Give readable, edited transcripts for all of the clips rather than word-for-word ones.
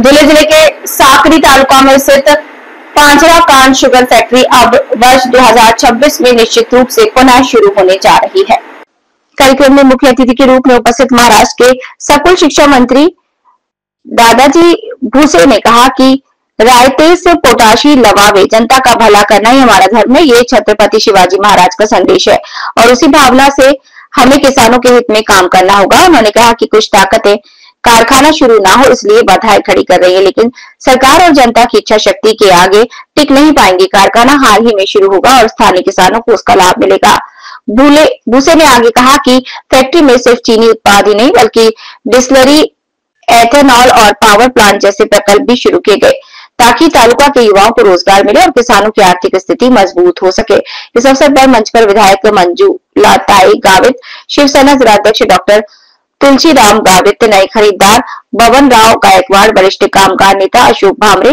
धुले जिले के साकरी तालुका में स्थित पांचरा कांड शुगर फैक्ट्री अब वर्ष 2026 में निश्चित रूप से पुनः शुरू होने जा रही है। कार्यक्रम में मुख्य अतिथि के रूप में उपस्थित महाराष्ट्र के स्कूल शिक्षा मंत्री दादाजी भुसे ने कहा कि रायते से पोटाशी लवावे, जनता का भला करना ही हमारा धर्म है। ये छत्रपति शिवाजी महाराज का संदेश है और उसी भावना से हमें किसानों के हित में काम करना होगा। उन्होंने कहा कि कुछ ताकतें कारखाना शुरू ना हो इसलिए बाधाएं खड़ी कर रही है, लेकिन सरकार और जनता की इच्छा शक्ति के आगे टिक नहीं पाएंगे। कारखाना हाल ही में शुरू होगा और स्थानीय किसानों को उसका लाभ मिलेगा। भूसे ने आगे कहा कि फैक्ट्री में सिर्फ चीनी उत्पाद ही नहीं बल्कि डिस्टिलरी, एथेनॉल और पावर प्लांट जैसे प्रकल्प भी शुरू किए गए ताकि तालुका के युवाओं को रोजगार मिले और किसानों की आर्थिक स्थिति मजबूत हो सके। इस अवसर पर मंच पर विधायक मंजूलाताई गावित, शिवसेना जिलाध्यक्ष डॉक्टर तुलसीराम गावित, नए खरीदार बबन राव गायकवाड़, वरिष्ठ कामगार नेता अशोक भामरे,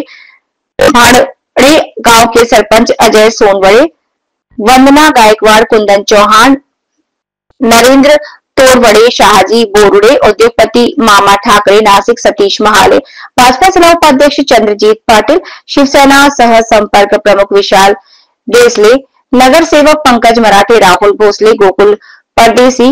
भाड़े गांव के सरपंच अजय सोनवड़े, वंदना गायकवाड़, कुंदन चौहान, नरेंद्र तोरवड़े, शाहजी बोरुड़े, उद्योगपति मामा ठाकरे, नासिक सतीश महाले, भाजपा जिला उपाध्यक्ष चंद्रजीत पाटिल, शिवसेना सह संपर्क प्रमुख विशाल देसले, नगर सेवक पंकज मराठे, राहुल भोसले, गोकुल परदेसी,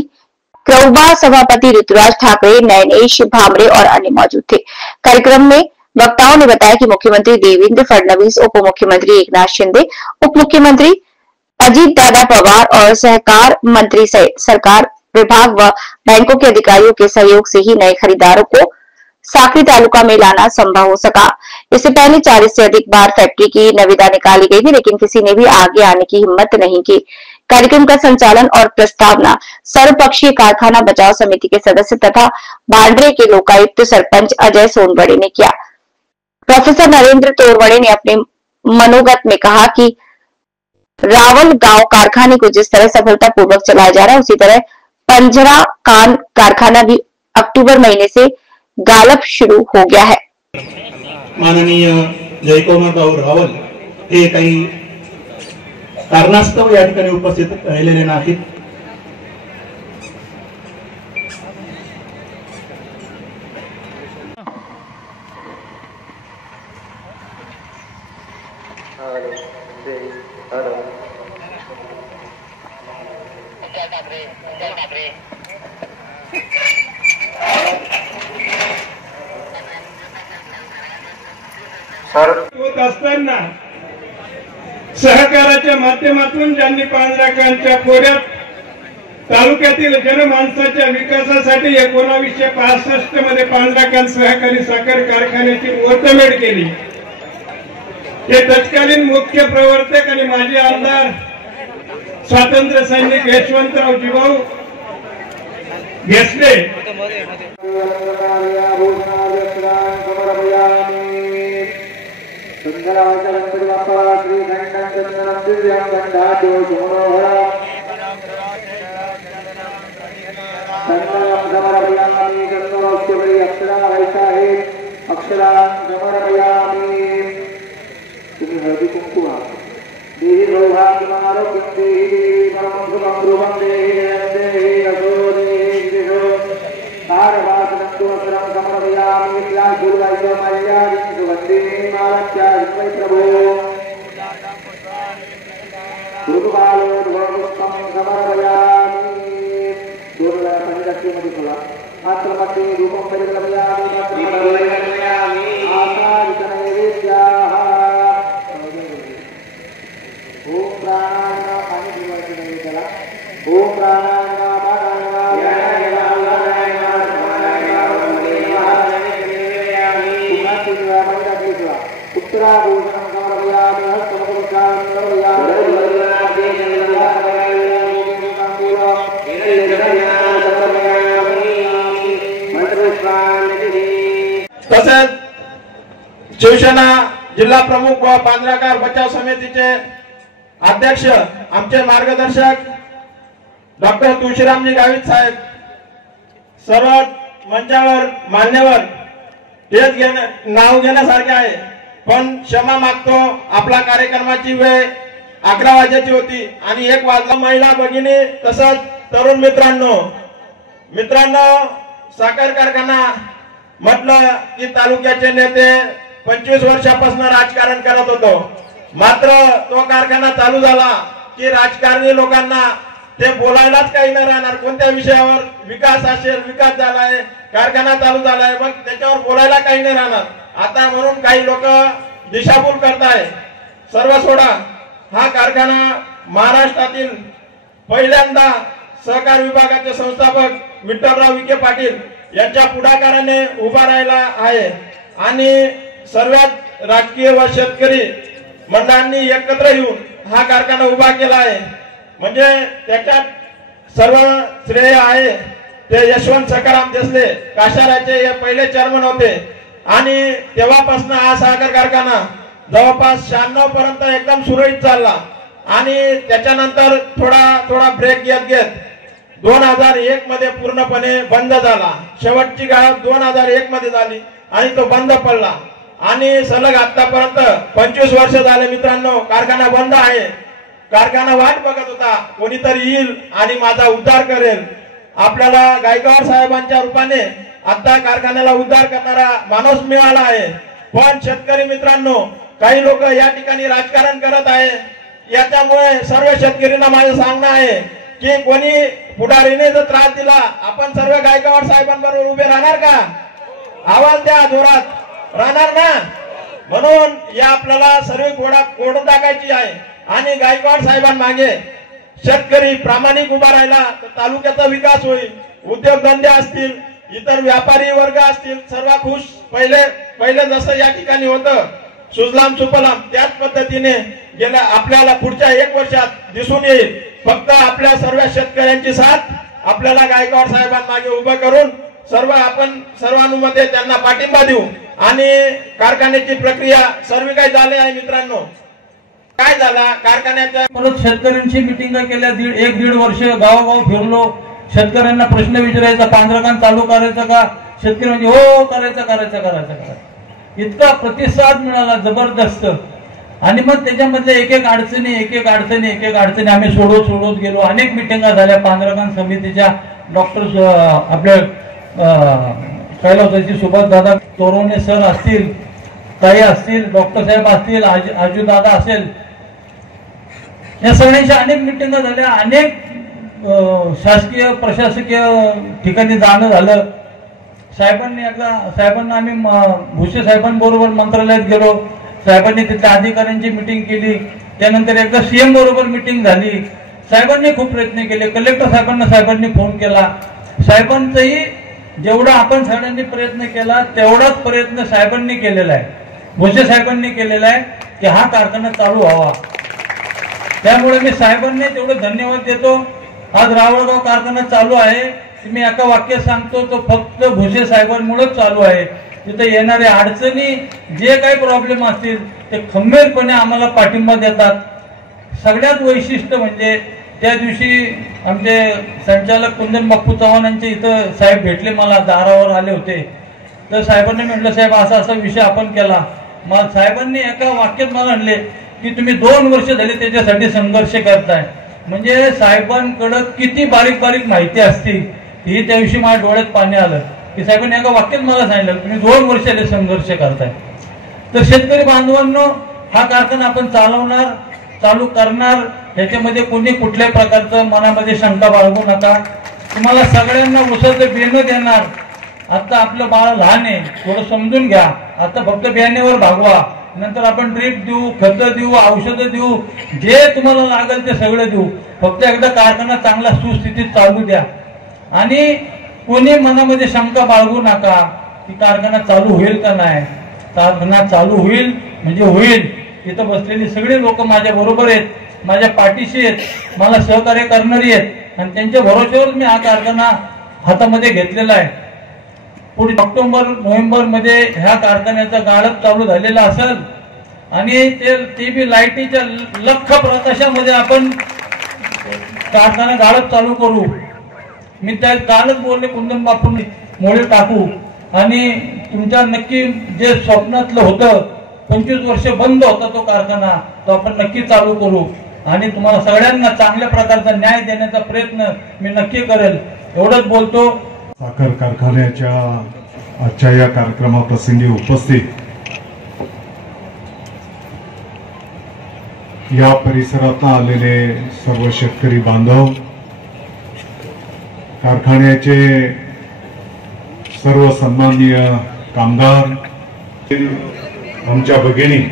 क्रौबा सभापति ऋतुराज ठाकरे, नयनेश भामरे और अन्य मौजूद थे। कार्यक्रम में वक्ताओं ने बताया कि मुख्यमंत्री देवेंद्र फडणवीस, उप मुख्यमंत्री एकनाथ शिंदे, उप मुख्यमंत्री अजीत दादा पवार और सहकार मंत्री सहित सरकार विभाग व बैंकों के अधिकारियों के सहयोग से ही नए खरीदारों को साकरी तालुका में लाना संभव हो सका। इससे पहले 40 से अधिक बार फैक्ट्री की निविदा निकाली गई थी, लेकिन किसी ने भी आगे आने की हिम्मत नहीं की। कार्यक्रम का संचालन और प्रस्तावना सर्वपक्षीय कारखाना बचाव समिति के सदस्य तथा भांडरे के लोकायुक्त सरपंच अजय सोनवड़े ने किया। प्रोफेसर नरेंद्र तोरवड़े ने अपने मनोगत में कहा कि रावल गांव कारखाने को जिस तरह सफलतापूर्वक चलाया जा रहा है, उसी तरह पंजरा कान कारखाना भी अक्टूबर महीने से गालप शुरू हो गया है। माननीय जयकुमार रावल हे काही कारणास्तव या ठिकाणी उपस्थित राहिलेले नाहीत। होत असताना सहकाराच्या माध्यमातून ज्यांनी पांजराकांच्या खोऱ्यात तालुक्यातील जनमानसाच्या विकासासाठी 1965 मध्ये पांजराकांत सहकारी साखर कारखान्याची मुहूर्तमेढ केली, हे तत्कालीन मुख्य प्रवर्तक आणि माजी आमदार स्वातंत्र्य सैनिक यशवंतराव जीवाऊ घेसले हळदी कुंकू देही भौभाग्यम आरोग्यम देही देवी परमं सुखं ध्रुवं देही यशो देही तारवासनत्वसरं समर्पयामि क्लासुर्वैद्यमर्यादिं सुगन्धिं मालत्यादिवै प्रभो गुरुबालोद्भवपुष्पं समर्पयामि दूरदर्शनदक्षिणदिशः पात्रमध्ये रूपं परिकल्पयामि आसादितनैवेद्याः ओम प्राणायाम पानी पीवायचं नाही त्याला। ओम प्राणायाम उत्तराभूषणं समर्पयामि हस्तमुखं तसेच शिवसेना जिल्हा प्रमुख व पांजराकार बचाव समितीचे अध्यक्ष आमचे मार्गदर्शक डॉक्टर तुळशीरामजी गावित साहेब, सर्व मंचावर मान्यवर हेच नाव घेण्यासारखे आहे, पण क्षमा मागतो, आपला कार्यक्रमाची वेळ 11 वाजेची होती आणि 1 वाजला। महिला भगिनी तसंच तरुण मित्रांनो, साखर कारखाना म्हटलं की तालुक्याचे नेते 25 वर्षापासून राजकारण करत होतो, मात्र तो कारखाना चालू झाला की राजकारणी लोकांना ते बोलायलाच काही न राहणार. कोणत्या विषयावर विकास असेल, विकास झालाय, कारखाना चालू झालाय, मग त्याच्यावर बोलायला काही नाही राहणार. आता म्हणून काही लोक दिशाभूल करताय. सर्व सोडा, हा कारखाना महाराष्ट्रातील पहिल्यांदा सहकार विभागाचे संस्थापक विठ्ठलराव विखे पाटील यांच्या पुढाकाराने उभा राहिला आहे आणि सर्वात राजकीय व शेतकरी मंडळांनी एकत्र येऊन हा कारखाना उभा केला आहे. म्हणजे त्याच्यात सर्व श्रेय आहे ते यशवंत सखाराम देसले काशाराचे हे पहिले चेअरमन होते आणि तेव्हापासून हा साखर कारखाना जवळपास 96 पर्यंत एकदम सुरळीत चालला आणि त्याच्यानंतर थोडा ब्रेक घेत 2001 मध्ये पूर्णपणे बंद झाला. शेवटची गाळप 2001 मध्ये झाली आणि तो बंद पडला आणि सलग आतापर्यंत 25 वर्ष झाले मित्रांनो कारखाना बंद आहे. कारखाना वाट बघत होता कोणीतरी येईल आणि माझा उद्धार करेल. आपल्याला गायकवाड साहेबांच्या रूपाने आता कारखान्याला उद्धार करणारा माणूस मिळाला आहे. पण शेतकरी मित्रांनो, काही लोक या ठिकाणी राजकारण करत आहे. याच्यामुळे सर्व शेतकऱ्यांना माझं सांगणं आहे की कोणी पुढारीने जर त्रास दिला, आपण सर्व गायकवाड साहेबांबरोबर उभे राहणार का? आवाज द्या जोरात, राहणार ना? म्हणून या आपल्याला सर्व कोड टाकायची आहे आणि गायकवाड साहेबांमागे शेतकरी प्रामाणिक उभा राहिला तर तालुक्याचा विकास होईल. उद्योगधंदे असतील, इतर व्यापारी वर्ग असतील, सर्व खुश. पहिले जसं या ठिकाणी होतं सुजलाम सुफलाम, त्याच पद्धतीने गेल्या आपल्याला पुढच्या 1 वर्षात दिसून येईल. फक्त आपल्या सर्व शेतकऱ्यांची साथ आपल्याला गायकवाड साहेबांमागे उभं करून आपण सर्वानुमते त्यांना पाठिंबा देऊ आणि कारखान्याची प्रक्रिया सर्व काही झाले आहे. मित्रांनो, काय झाला कारखान्याच्या परत शेतकऱ्यांची मिटिंग केल्या 1-1.5 वर्ष गावोगाव फिरलो. शेतकऱ्यांना प्रश्न विचारायचा, पांढरकान चालू करायचं का? शेतकरी म्हणजे हो करायचं. इतका प्रतिसाद मिळाला जबरदस्त. आणि मग त्याच्यामधले एक एक अडचणी आम्ही सोडवत गेलो. अनेक मिटिंगा झाल्या पांढरकान समितीच्या. डॉक्टर आपले कैलासवासी सुभाष दादा तोरवणे सर असतील, ताई असतील, डॉक्टर साहेब असतील, आजू दादा असेल, या सगळ्यांच्या अनेक मिटिंगा झाल्या. अनेक शासकीय प्रशासकीय ठिकाणी जाणं झालं. साहेबांना आम्ही भुसे साहेबांबरोबर मंत्रालयात गेलो. साहेबांनी तिथल्या अधिकाऱ्यांची मिटिंग केली. त्यानंतर एकदा सीएम बरोबर मिटिंग झाली. साहेबांनी खूप प्रयत्न केले. कलेक्टर साहेबांनी फोन केला. साहेबांचाही जेवढा आपण सगळ्यांनी प्रयत्न केला तेवढाच प्रयत्न साहेबांनी केलेला आहे, भुसे साहेबांनी केलेला आहे की हा कारखाना चालू व्हावा. त्यामुळे मी साहेबांनी तेवढं धन्यवाद देतो. आज रावळगाव कारखाना चालू आहे. मी एका वाक्यात सांगतो, तो फक्त भुसे साहेबांमुळेच चालू आहे. तिथे येणाऱ्या अडचणी, जे काही प्रॉब्लेम असतील ते खंबीरपणे आम्हाला पाठिंबा देतात. सगळ्यात वैशिष्ट्य म्हणजे त्या दिवशी आमचे संचालक कुंदन बाप्पू चव्हाण यांचे इथं साहेब भेटले, मला दारावर आले होते. तर साहेबांनी म्हटलं, साहेब असा विषय आपण केला. मग साहेबांनी एका वाक्यात मला म्हणले की तुम्ही 2 वर्ष झाले त्याच्यासाठी संघर्ष करताय. म्हणजे साहेबांकडे किती बारीक माहिती असते ही त्या दिवशी माझ्या डोळ्यात पाणी आलं की साहेबांनी एका वाक्यात मला सांगितलं तुम्ही 2 वर्ष झाले संघर्ष करताय. तर शेतकरी बांधवांनो, हा कारखाना आपण चालू करणार. याच्यामध्ये कोणी कुठल्याही प्रकारचं मनामध्ये शंका बाळगू नका. तुम्हाला सगळ्यांना उसाचं बियाणं देणार. आता आपलं बाळ लहान आहे, थोडं समजून घ्या. आता फक्त बियाण्यावर भागवा, नंतर आपण ड्रीप देऊ, खतं देऊ, औषधं देऊ, जे तुम्हाला लागेल ते सगळं देऊ. फक्त एकदा कारखाना चांगला सुस्थितीत चालू द्या. आणि कोणी मनामध्ये शंका बाळगू नका की कारखाना चालू होईल का नाही. कारखाना चालू होईल म्हणजे होईल. इथं बसलेली सगळे लोक माझ्या बरोबर आहेत, माझ्या पाठीशी आहेत, मला सहकार्य करणारी आहेत आणि त्यांच्या भरोश्यावर मी हा कारखाना हातामध्ये घेतलेला आहे. पुढे ऑक्टोबर-नोव्हेंबर मध्ये ह्या कारखान्याचा गाळप चालू झालेला असेल आणि ते बी लाईटीच्या लख प्रकाशामध्ये आपण कारखाना गाळप चालू करू. मी त्या कालच बोलले कुंदन बापूंनी मोळे टाकू आणि तुमच्या नक्की जे स्वप्नातलं होतं 25 वर्ष बंद होता तो कारखाना, तो आपण नक्की चालू करू आणि तुम्हाला सगळ्यांना चांगल्या प्रकारचा न्याय देण्याचा प्रयत्न मी नक्की करेल. एवढंच बोलतो. साखर कारखान्याच्या आजच्या या कार्यक्रमाप्रसंगी उपस्थित या परिसरात आलेले सर्व शेतकरी बांधव, कारखान्याचे सर्व सन्माननीय कामगार, आमच्या भगिनी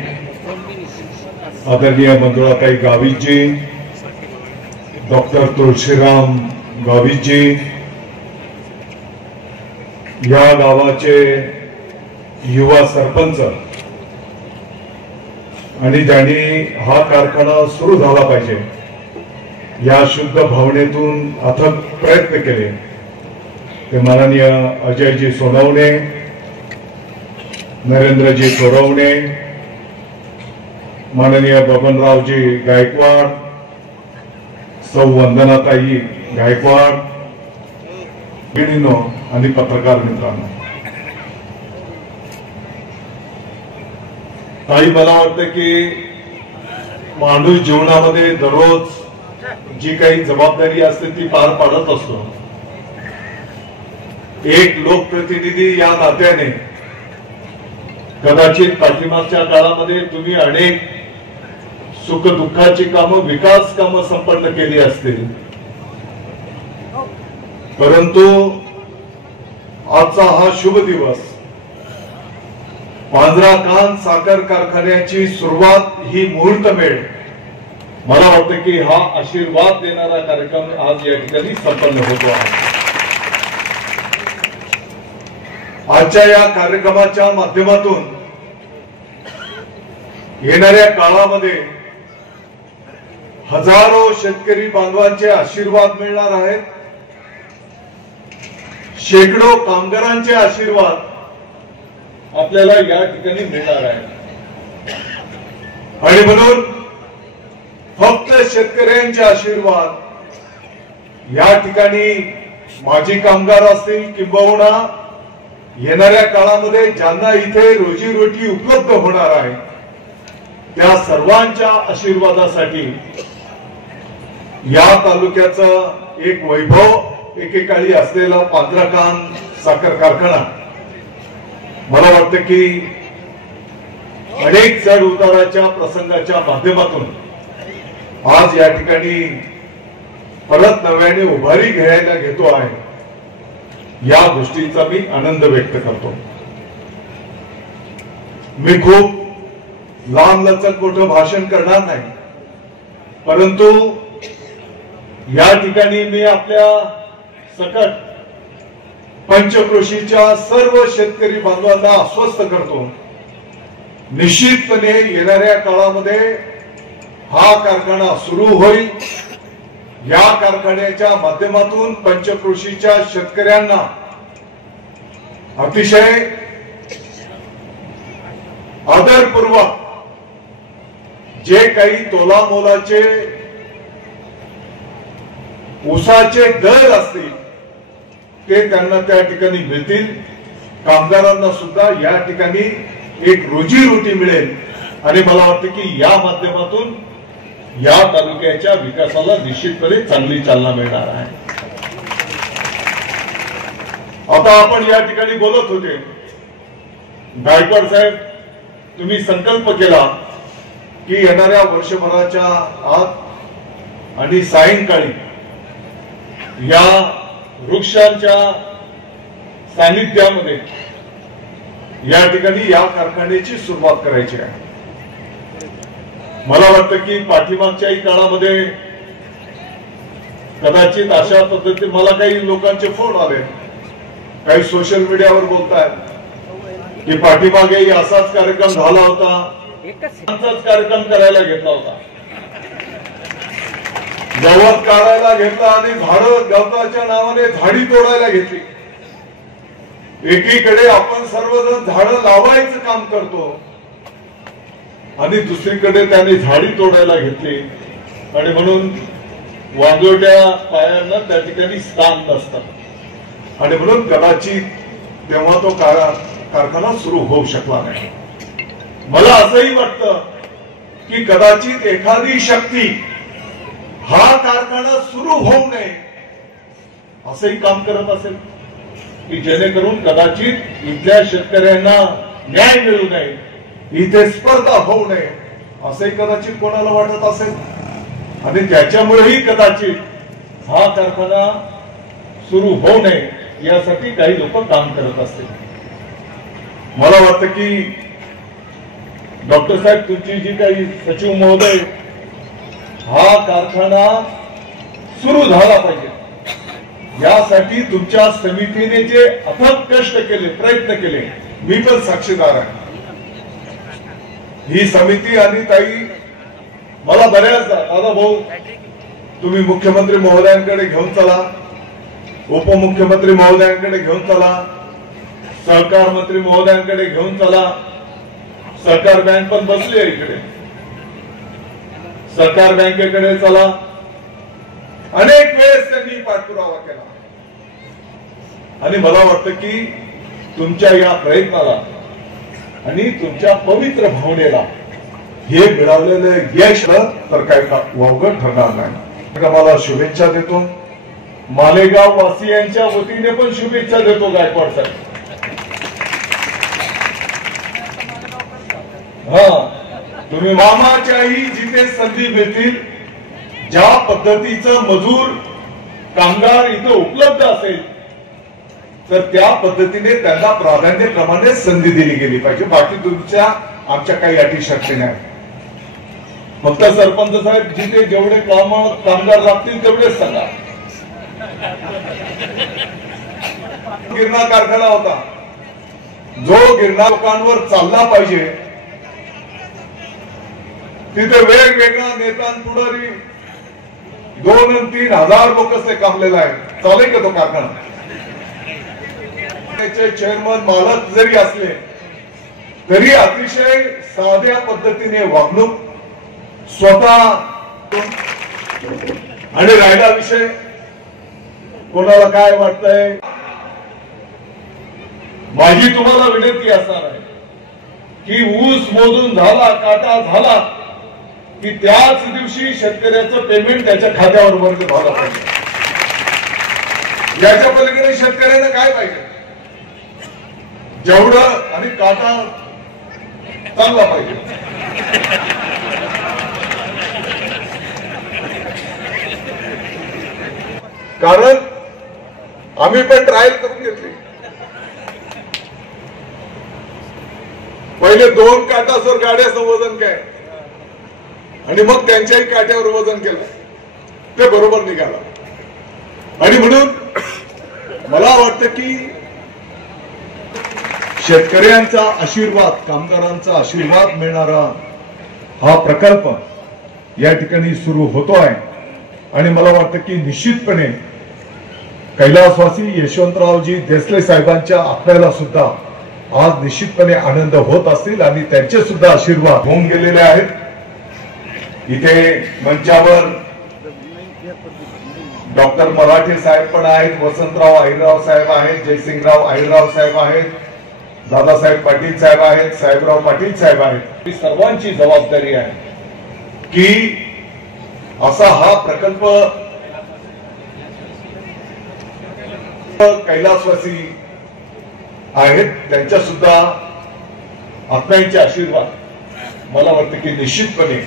आदरणीय मंजुळाताई गावितजी, डॉक्टर तुळशीराम गावितजी, या गावाचे युवा सरपंच आणि ज्यांनी हा कारखाना सुरू झाला पाहिजे या शुद्ध भावनेतून अथक प्रयत्न केले ते माननीय अजयजी सोनवणे, नरेंद्रजी चोरवणे, माननीय बबनरावजी गायकवाड, सौ वंदनाताई गायकवाड, भगिनींनो आणि पत्रकार मित्रांनो, काही मला वाटतं की माणूस जीवनामध्ये दररोज जी काही जबाबदारी असते ती पार पाडत असतो. एक लोकप्रतिनिधी या नात्याने कदाचित पाठीमागच्या काळामध्ये तुम्ही अनेक सुख दुःखाची कामं, विकास कामं संपन्न केली असतील, परंतु आजचा हा शुभ दिवस पांझराकांड साखर कारखान्याची सुरुवात ही मुहूर्तमेढ, मला वाटतं की हा आशीर्वाद देणारा कार्यक्रम आज या ठिकाणी संपन्न होतो आहे. आजच्या या कार्यक्रमाच्या माध्यमातून येणाऱ्या काळामध्ये हजारो शेतकरी बांधवांचे आशीर्वाद मिळणार आहेत, शेकडो कामगारांचे आशीर्वाद आपल्याला या ठिकाणी मिळणार आहे. आणि म्हणून फक्त शेतकऱ्यांचे आशीर्वाद या ठिकाणी माजी कामगार असतील किंबहुना येणाऱ्या काळामध्ये ज्यांना इथे रोजीरोटी उपलब्ध होणार आहे त्या सर्वांच्या आशीर्वादासाठी या तालुक्याचं एक वैभव एकेकाळी असलेला पांझराकांड साखर कारखाना, मला वाटतं की अनेक चढ उताराच्या प्रसंगाच्या माध्यमातून आज या ठिकाणी परत नव्याने उभारी घ्यायला घेतो आहे, या गोष्टीचा मी आनंद व्यक्त करतो. मी खूप लांब लचक मोठं भाषण करणार नाही, परंतु या ठिकाणी मी आपल्या सकट पंचक्रोशीच्या सर्व शेतकरी बांधवांना आश्वस्त करतो, निश्चितपणे येणाऱ्या काळामध्ये हा कारखाना सुरू होईल. या कारखान्याच्या माध्यमातून पंचक्रोशीच्या शेतकऱ्यांना अतिशय आदरपूर्वक जे काही तोलामोलाचे ऊसाचे दर असतील ते त्यांना त्या ठिकाणी मिळतील. कामगारांना सुद्धा या ठिकाणी एक रोजीरोटी मिळेल आणि मला वाटतं की या माध्यमातून या तालुक्याच्या विकासाला निश्चितपणे चांगली चालना मिळणार आहे. आता आपण या ठिकाणी बोलत होते, गायकवाड साहेब तुम्ही संकल्प केला की येणाऱ्या वर्षभराच्या आत आणि सायंकाळी या वृक्षांच्या सानिध्यामध्ये या ठिकाणी या कारखान्याची सुरुवात करायची आहे. मला वाटतं की पाठीमागच्याही काळामध्ये कदाचित अशा पद्धतीने मला काही लोकांचे फोन आले, काही सोशल मीडियावर बोलतायत की पाठीमागेही असाच कार्यक्रम झाला होता, असाच कार्यक्रम करायला घेतला होता, गवत काढायला घेतला आणि झाडं गवताच्या नावाने झाडी तोडायला घेतली. एकीकडे आपण सर्वजण झाडं लावायचं काम करतो आणि दुसरीकडे त्यांनी झाडी तोडायला घेतली आणि म्हणून वाजोट्या पायांना त्या ठिकाणी स्थान नसतं आणि म्हणून कदाचित तेव्हा तो कारखाना सुरू होऊ शकला नाही. मला असंही वाटतं की कदाचित एखादी शक्ती हा कारखाना सुरू होऊ नये असंही काम करत असेल. की जेणेकरून कदाचित इथल्या शेतकऱ्यांना न्याय मिळू नये, इथे स्पर्धा होऊ नये असंही कदाचित कोणाला वाटत असेल आणि त्याच्यामुळेही कदाचित हा कारखाना सुरू होऊ नये यासाठी काही लोक काम करत असतील. मला वाटतं की डॉक्टर साहेब तुमची जी काही सचिव महोदय हा कारखाना सुरू झाला पाहिजे यासाठी तुमच्या समितीने जे अथक कष्ट केले, प्रयत्न केले, मी पण साक्षीदार आहे. ही समिती आणि ताई मला बऱ्याचदा दादा भाऊ तुम्ही मुख्यमंत्री महोदयांकडे घेऊन चला, उपमुख्यमंत्री महोदयांकडे घेऊन चला, सहकार मंत्री महोदयांकडे घेऊन चला, सहकार बँक पण बसली आहे इकडे, सहकार बँकेकडे चला, अनेक वेळेस त्यांनी पाठपुरावा केला आणि मला वाटतं की तुमच्या या प्रयत्नाला आणि तुमच्या पवित्र भावनेला हे मिळालेलं यश तर काय वावगं ठरणार नाही. मला शुभेच्छा देतो, मालेगाव वासियांच्या वतीने पण शुभेच्छा देतो गायकवाड साहेब. तुम्ही मामाच्याही जिथे संधी मिळतील, ज्या पद्धतीचं मजूर कामगार इथं उपलब्ध असेल तर त्या पद्धतीने त्यांना प्राधान्यक्रमाने संधी दिली गेली पाहिजे. बाकी तुमच्या आमच्या काही अटी शर्ती नाही. फक्त सरपंच साहेब जिथे जेवढे कामगार लागतील तेवढेच सांगा. गिरणा कारखाना होता जो गिरणा लोकांवर चालला पाहिजे, तिथे वेगवेगळा नेता पुढारी 2 आणि 3 हजार लोक ते कामलेला आहे. चालेल का तो कारखाना? त्याचे चेअरमन मालक जरी असले तरी अतिशय साध्या पद्धतीने वागणूक स्वतः. आणि राहिला विषय कोणाला काय वाटतंय, माझी तुम्हाला विनंती असणार आहे की ऊस मोजून झाला, काटा झाला की त्याच दिवशी शेतकऱ्याचं पेमेंट त्याच्या खात्यावर वर्ग झालं पाहिजे. याच्या पलीकडे शेतकऱ्यांना काय पाहिजे, जेवढं आणि काटा चांगला पाहिजे. कारण आम्ही पण ट्रायल करून घेतली. पहिले 2 काटासवर गाड्याचं वजन काय आणि मग त्यांच्याही काट्यावर वजन केलं, ते बरोबर निघालं. आणि म्हणून मला वाटतं की शेतकऱ्यांचा आशीर्वाद, कामगारांचा आशीर्वाद मिळणारा हा प्रकल्प या ठिकाणी सुरू होतो आहे. आणि मला वाटतं की निश्चितपणे कैलासवासी यशवंतरावजी देसले साहेबांच्या आपल्याला सुद्धा आज निश्चितपणे आनंद होत असतील आणि त्यांचे सुद्धा आशीर्वाद होऊन गेलेले आहेत. इथे मंचावर डॉक्टर मराठे साहेब पण आहेत, वसंतराव अहिरराव साहेब आहेत, जयसिंगराव अहिरराव साहेब आहेत, दादासाहेब पाटील साहेब आहेत, साहेबराव पाटील साहेब आहेत. ही सर्वांची जबाबदारी आहे की असा हा प्रकल्प कैलासवासी आहेत त्यांच्या सुद्धा आत्म्यांचे आशीर्वाद मला वाटतं की निश्चितपणे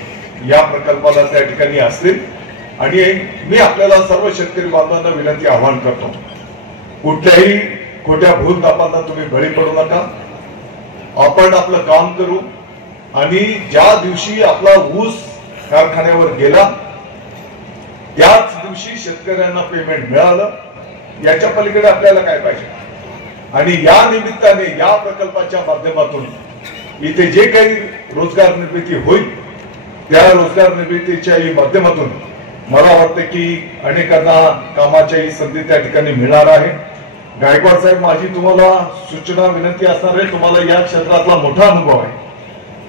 या प्रकल्पाला त्या ठिकाणी असतील. आणि मी आपल्याला सर्व शेतकरी बांधवांना विनंती आवाहन करतो, कुठल्याही खोट्या भूलथापांना तुम्ही बळी पडू नका. आपण आपलं काम करू आणि ज्या दिवशी आपला ऊस कारखान्यावर गेला त्याच दिवशी शेतकऱ्यांना पेमेंट मिळालं. याच्या पलीकडे आपल्याला काय पाहिजे. आणि या निमित्ताने या प्रकल्पाच्या माध्यमातून इथे जे काही रोजगार निर्मिती होईल त्या रोजगार निर्मितीच्या माध्यमातून मला वाटतं की अनेकांना कामाच्याही संधी त्या ठिकाणी मिळणार आहे. गायकवाड साहेब, माझी तुम्हाला सूचना विनंती असणार आहे, तुम्हाला या क्षेत्रातला मोठा अनुभव आहे,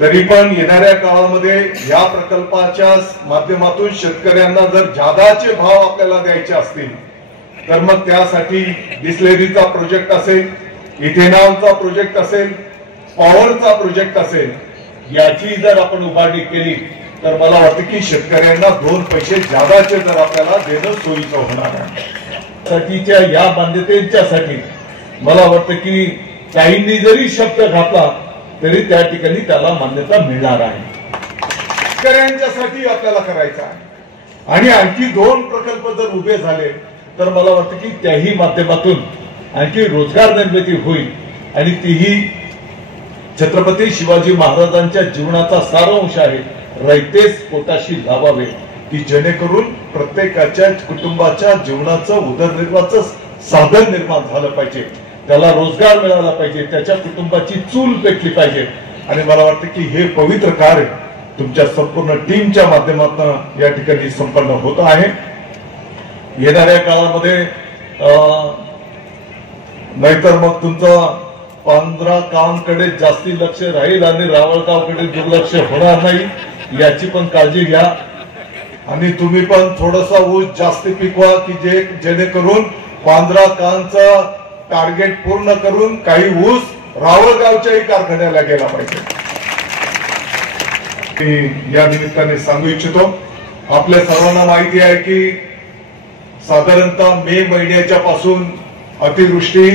तरी पण येणाऱ्या काळामध्ये या प्रकल्पाच्या माध्यमातून शेतकऱ्यांना जर जादाचे भाव आपल्याला द्यायचे असतील तर मग त्यासाठी डिस्लेरीचा प्रोजेक्ट असेल, इथेनॉलचा प्रोजेक्ट असेल, पॉवरचा प्रोजेक्ट असेल, याची जर आपण उभारणी केली तर मला वाटतं की शेतकऱ्यांना 2 पैसे जादाचे जर आपल्याला देणं सोयीचं होणार आहे. साठीच्या या बांधतेच्यासाठी मला वाटतं की काहींनी जरी शब्द घातला तरी त्या ठिकाणी त्याला मान्यता मिळणार आहे. शेतकऱ्यांच्यासाठी आपल्याला करायचं आहे आणि आणखी 2 प्रकल्प जर उभे झाले तर मला वाटतं की त्याही माध्यमातून आणखी रोजगार निर्मिती होईल आणि तीही छत्रपती शिवाजी महाराजांच्या जीवनाचा सारांश आहे, रयतेस पोटाशी लावावे, की जेणेकरून प्रत्येकाच्या कुटुंबाच्या जीवनाचं उदरनिर्वाहाचं साधन निर्माण झालं पाहिजे, त्याला रोजगार मिळाला पाहिजे, त्याच्या कुटुंबाची चूल पेटली पाहिजे. आणि मला वाटतं की हे पवित्र कार्य तुमच्या संपूर्ण टीमच्या माध्यमातून या ठिकाणी संपन्न होत आहे. येणाऱ्या काळामध्ये नाहीतर मग तुमचं पांझरागावकडे जास्ती लक्ष राहील आणि रावळगावकडे दुर्लक्ष होणार नाही, याची पण काळजी घ्या. आणि तुम्ही पण थोडासा ऊस जास्ती पिकवा की जेणेकरून पांझरागावचं टार्गेट पूर्ण करून काही ऊस रावळगावच्याही कारखान्याला गेला पाहिजे. मी या निमित्ताने सांगू इच्छितो, आपल्या सर्वांना माहिती आहे की साधारणतः मे महिन्याच्या पासून अतिवृष्टी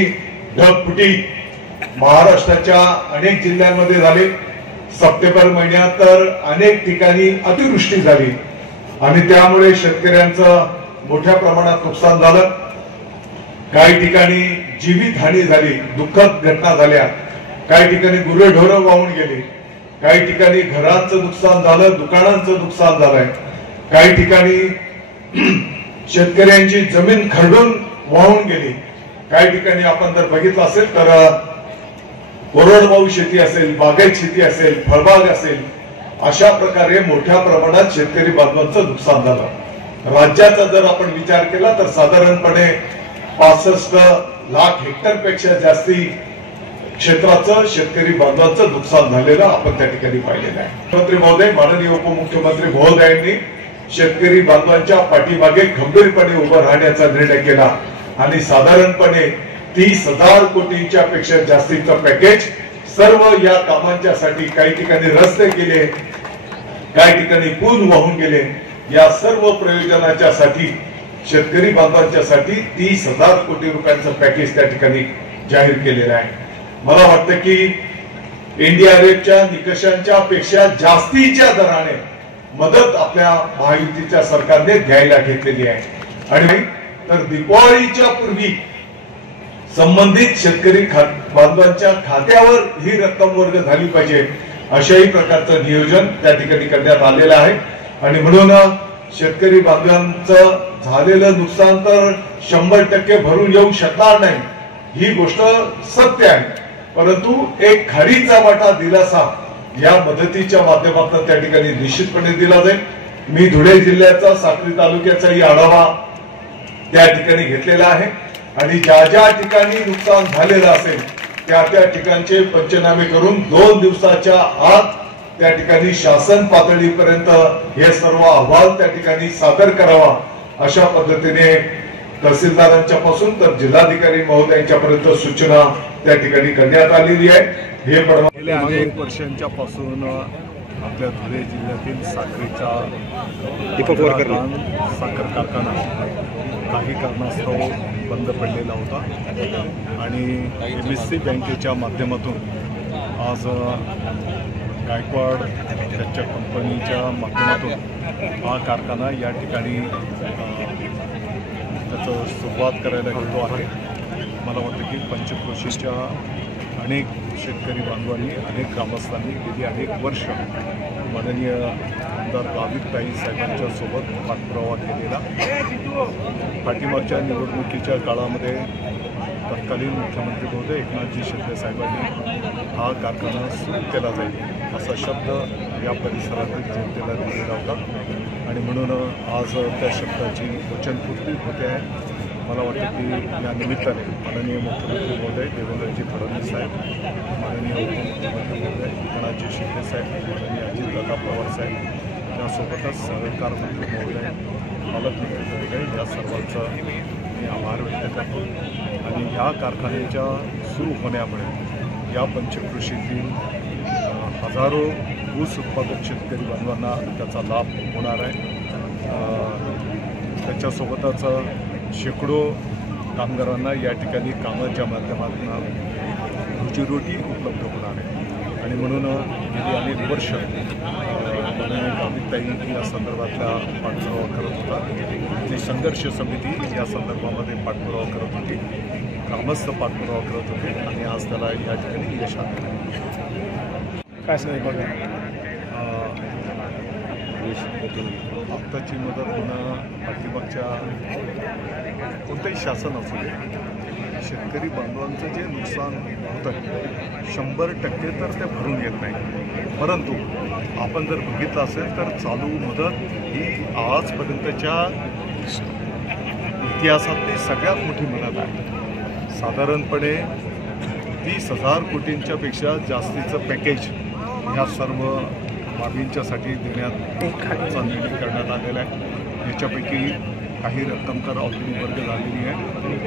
ढगफुटी महाराष्ट्राच्या अनेक जिल्ह्यांमध्ये झाली. सप्टेंबर महिन्यात तर अनेक ठिकाणी अतिवृष्टी झाली आणि त्यामुळे शेतकऱ्यांचं मोठ्या प्रमाणात नुकसान झालं. काही ठिकाणी जीवितहानी झाली, दुःखद घटना झाल्या, काही ठिकाणी गुरेढोरं वाहून गेली, काही ठिकाणी घरांचं नुकसान झालं, दुकानांचं नुकसान झालंय, काही ठिकाणी शेतकऱ्यांची जमीन खरडून वाहून गेली, काही ठिकाणी आपण जर बघितलं असेल तर कोरडवाहू शेती असेल, बागायत शेती असेल, फळबाग असेल, अशा प्रकारे मोठ्या प्रमाणात शेतकरी बांधवांचं नुकसान झालं. राज्याचा जर आपण विचार केला तर साधारणपणे 65 लाख हेक्टर पेक्षा जास्ती क्षेत्राचं शेतकरी बांधवांचं नुकसान झालेलं आपण त्या ठिकाणी पाहिलेलं आहे. मुख्यमंत्री महोदय, माननीय उपमुख्यमंत्री महोदयांनी शेतकरी बांधवांच्या पाठीमागे खंबीरपणे उभं राहण्याचा निर्णय केला आणि साधारणपणे 30,000 कोटींच्या पेक्षा जास्तीचं पॅकेज सर्व या कामांच्यासाठी, काही ठिकाणी रस्ते केले, काही ठिकाणी पूल वाहून गेले, या सर्व प्रयोजनाच्या साठी शेतकरी बांधवांच्यासाठी 30,000 कोटी रुपयांचं पॅकेज त्या ठिकाणी जाहीर केलेलं आहे. मला वाटतं की एनडीआरएफच्या निकषांच्या पेक्षा जास्तीच्या दराने मदत आपल्या महायुतीच्या सरकारने द्यायला घेतलेली आहे. आणि तर दिवाळीच्या पूर्वी संबंधित शेतकरी बांधवांच्या खात्यावर ही रक्कम वर्ग झाली पाहिजे, अशाही प्रकारचं नियोजन त्या ठिकाणी करण्यात आलेलं आहे. आणि म्हणून शेतकरी बांधवांचं झालेलं नुकसान तर 100% भरून येऊ शकणार नाही, ही गोष्ट सत्य आहे, परंतु एक खारीचा वाटा दिलासा या मदतीच्या माध्यमातून त्या ठिकाणी निश्चितपणे दिला जाईल. मी धुळे जिल्ह्याचा, साक्री तालुक्याचाही आढावा त्या ठिकाणी घेतलेला आहे आणि ज्या ज्या ठिकाणी नुकसान झालेलं असेल त्या त्या ठिकाणचे पंचनामे करून 2 दिवसाच्या आत त्या ठिकाणी शासन पातळीपर्यंत हे सर्व अहवाल त्या ठिकाणी सादर करावा, अशा पद्धतीने तहसीलदारांच्या पासून तर जिल्हाधिकारी महोदयांच्या पर्यंत सूचना त्या ठिकाणी करण्यात आलेली आहे. हे गेल्या अनेक वर्षांच्या पासून आपल्या धुळे जिल्ह्यातील साखरेचा साखर कारखाना काही कारणास्तव बंद पडलेला होता आणि MSC बँकेच्या माध्यमातून आज गायकवाड त्यांच्या कंपनीच्या माध्यमातून हा कारखाना या ठिकाणी त्याचं सुरुवात करायला गेलो आहे. मला वाटतं की पंचक्रोशीच्या अनेक शेतकरी बांधवांनी, अनेक ग्रामस्थांनी गेली अनेक वर्ष माननीय आमदार गावितताई साहेबांच्या सोबत पाठपुरावा केलेला. पाठीमागच्या निवडणुकीच्या काळामध्ये तत्कालीन मुख्यमंत्री महोदय एकनाथजी शिंदे साहेबांनी हा कारखाना सुरू केला जाईल असा शब्द या परिसरातील जनतेला दिलेला होता आणि म्हणून आज त्या शब्दाची वचनपूर्ती होते आहे. मला वाटतं की या निमित्ताने माननीय मुख्यमंत्री महोदय देवेंद्रजी फडणवीस साहेब, माननीय उपमुख्यमंत्री महोदय एकनाथजी शिंदे साहेब, माननीय अजितदादा पवार साहेब, त्यासोबतच सहकार मंत्री महोदय, पालकमंत्री महोदय, या सर्वांचा मी आभार व्यक्त करतो. आणि या कारखान्याच्या सुरू होण्यामुळे या पंचक्रोशीतील हजारो ऊस उत्पादक शेतकरी बांधवांना त्याचा लाभ होणार आहे. त्याच्यासोबतच शेकडो कामगारांना या ठिकाणी कामाच्या माध्यमातून रोजीरोटी उपलब्ध होणार आहे आणि म्हणून गेली अनेक वर्ष गावितताई या संदर्भातला पाठपुरावा करत होता. जी संघर्ष समिती या संदर्भामध्ये पाठपुरावा करत होती, ग्रामस्थ पाठपुरावा करत होते आणि आज त्याला या ठिकाणी यश आलं. काय सांगायचं आत्ताची मदत होणं पाठीमागच्या कोणतंही शासन असू दे, शेतकरी बांधवांचं जे नुकसान होतं 100% तर ते भरून येत नाही. परंतु आपण जर बघितलं असेल तर चालू मदत ही आजपर्यंतच्या इतिहासातली सगळ्यात मोठी मदत आहे. साधारणपणे 30,000 कोटींच्या पेक्षा जास्तीचं पॅकेज ह्या सर्व बाबींच्यासाठी देण्याचा निर्णय करण्यात आलेला आहे. याच्यापैकी काही रक्कम तर ऑलरेडी वर्ग झालेली आहे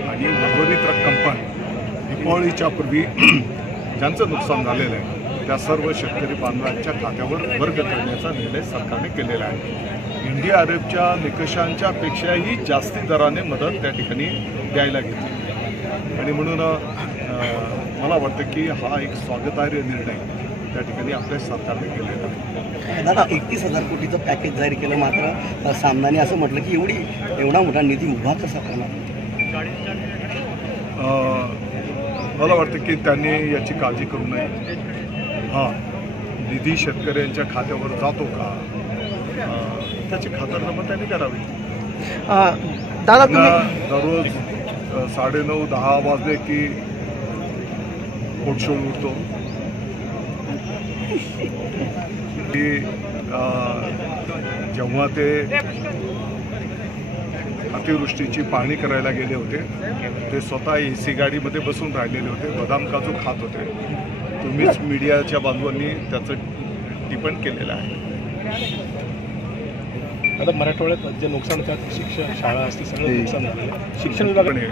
आणि उर्वरित रक्कम पण दिवाळीच्या पूर्वी ज्यांचं नुकसान झालेलं आहे त्या सर्व शेतकरी बांधवांच्या खात्यावर वर्ग करण्याचा निर्णय सरकारने केलेला आहे. इंडिया आरोपच्या निकषांच्या पेक्षाही जास्ती दराने मदत त्या ठिकाणी द्यायला घेतली आणि म्हणून मला वाटतं की हा एक स्वागतार्ह निर्णय त्या ठिकाणी आपल्या सरकारने केलेला आहे. दादा 31,000 कोटीचं पॅकेज जाहीर केलं, मात्र सामनाने असं म्हटलं की एवढा मोठा निधी उभा कसा करणार. मला वाटतं की त्यांनी याची काळजी करू नये. हां, निधी शेतकऱ्यांच्या खात्यावर जातो का त्याची खातरजमा त्यांनी करावी. दादा दररोज 9:30-10 वाजले की पोटशोळ उठतो की जेव्हा ते अतिवृष्टीची पाहणी करायला गेले होते ते स्वतः AC गाडीमध्ये बसून राहिलेले होते, बदाम काजू खात होते. तुम्हीच मीडियाच्या बांधवांनी त्याचं टिप्पण केलेलं आहे. आता मराठवाड्यात जे नुकसान होतात, शिक्षण शाळा असते सगळं नुकसान झालं. शिक्षण विभागाने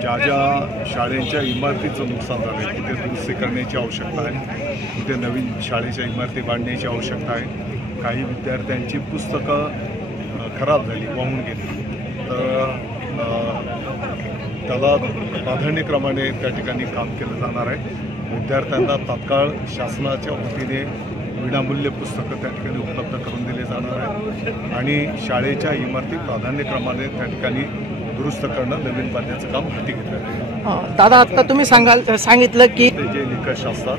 ज्या ज्या शाळेच्या इमारतीचं नुकसान झालं तिथे दुरुस्ती करण्याची आवश्यकता आहे, तिथे नवीन शाळेच्या इमारती बांधण्याची आवश्यकता आहे. काही विद्यार्थ्यांची पुस्तकं खराब झाली, वाहून गेली, तर त्याला प्राधान्यक्रमाने त्या ठिकाणी काम केलं जाणार आहे. विद्यार्थ्यांना तात्काळ शासनाच्या वतीने विनामूल्य पुस्तकं त्या ठिकाणी उपलब्ध करून दिले जाणार आहे आणि शाळेच्या इमारती प्राधान्यक्रमाने त्या ठिकाणी दुरुस्त करणं, नवीन बांधण्याचं काम हाती घेतलं आहे. दादा आता तुम्ही सांगितलं की ते जे निकष असतात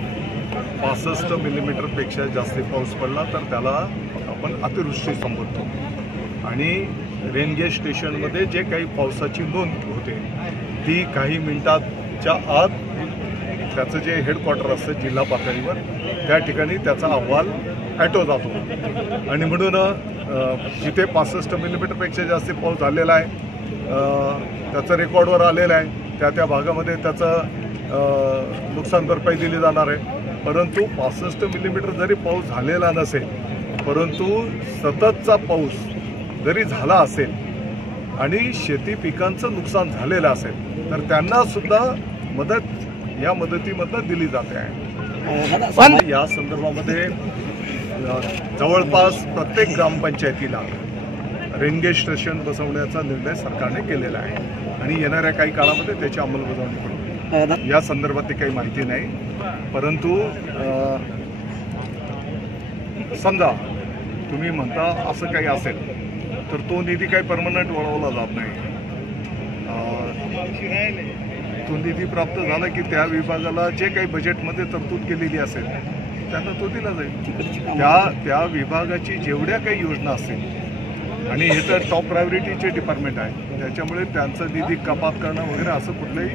65 मिलीमीटरपेक्षा जास्त पाऊस पडला तर त्याला आपण अतिवृष्टी संबोधतो आणि रेनगेज स्टेशनमध्ये जे काही पावसाची नोंद होते ती काही मिनिटाच्या आत त्याचं जे हेडक्वार्टर असतं जिल्हा पातळीवर त्या ठिकाणी त्याचा अहवाल ॲटो जातो आणि म्हणून जिथे 65 मिलीमीटरपेक्षा जास्त पाऊस झालेला आहे त्याचं रेकॉर्डवर आलेलं आहे, त्या भागामध्ये त्याचं नुकसान भरपाई दिली जाणार आहे. परंतु 65 मिलीमीटर जरी पाऊस झालेला नसेल, परंतु सततचा पाऊस जरी झाला असेल आणि शेती पिकांचं नुकसान झालेलं असेल तर त्यांना सुद्धा मदत या मदतीमधून दिली जाते आहे. पण या संदर्भामध्ये जवळपास प्रत्येक ग्रामपंचायतीला रेनगेज स्टेशन बसवण्याचा निर्णय सरकारने केलेला आहे आणि येणाऱ्या काही काळामध्ये त्याची अंमलबजावणी करू. या संदर्भात काही माहिती नाही, परंतु समजा तुम्ही म्हणता असं काही असेल तर तो निधी काही परमनंट वळवला जात नाही. तो निधी प्राप्त झाला की त्या विभागाला जे काही बजेटमध्ये तरतूद केलेली असेल त्यांना तो दिला जाईल. त्या विभागाची जेवढ्या काही योजना असतील आणि हे तर टॉप प्रायोरिटीचे डिपार्टमेंट आहे त्याच्यामुळे त्यांचं निधी कपात करणं वगैरे असं कुठलंही